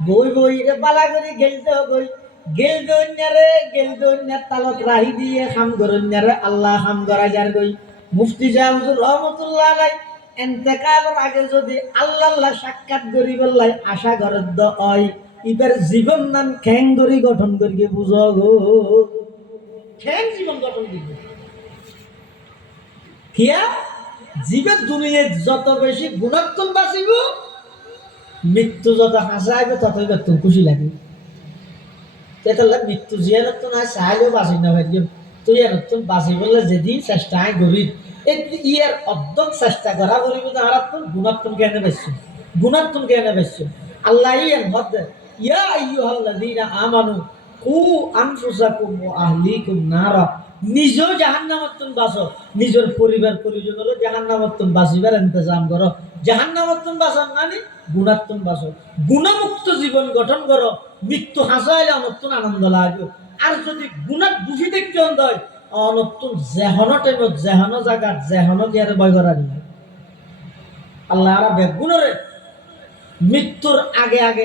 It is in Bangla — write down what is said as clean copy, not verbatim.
বই বই রে বালা করে গেল দন্যার তালত রাহি দিয়ে খাম গরন্যারে আল্লাহ খাম গড়াই যার গই মুফতি সাহেব হুজুর রহমতুল্লাহ আলাই এন্তেকালের আগে যদি আল্লাহ সাক্ষাৎ করি বললাই আশা গরদ্দ হয় ইবার জীবন নাম খ্যাং গরি গঠন করিয়ে বুঝো গো খ্যাং জীবন গঠন দিবে কিয়া জীবের দুনিয়ায় যত বেশি গুণাত্মক বাঁচিব মৃত্যু যত হাসাইবে ততই বেতন খুশি লাগে তেতালে মৃত্যু জিয়ানত তো না চাইলেও বাঁচি না ভাই তুই আর তুই বাঁচি বললে যেদিন চেষ্টা করি ইয়ার অর্ধক চেষ্টা করা করিব তাহারা তোর গুণাত্মক জ্ঞানে বেশি গুণাত্মক জ্ঞানে বেশি আল্লাহ ইয়ার মধ্যে ইয়া আইয়ুহাল্লাযীনা আমানু কু আনফুসাকুম ওয়া আহলিকুম নারা নিজেও জাহান্নামত তুমি বাঁচো নিজের পরিবার পরিজনেরও জাহান্নামত তুমি বাঁচিবার ইন্তজাম করো জাহান্নামত তুমি বাঁচো মানে গুণাত্মক বাঁচো গুণমুক্ত জীবন গঠন করো মৃত্যু হাসাইলে অনত্তন আনন্দ লাগবে আর যদি গুণাত বুঝি দেখতে হয় অনত্তন জেহন টাইমত জেহন জায়গার জেহন গিয়ারে ভয় করা আল্লাহ আর বেগুনরে মৃত্যুর আগে আগে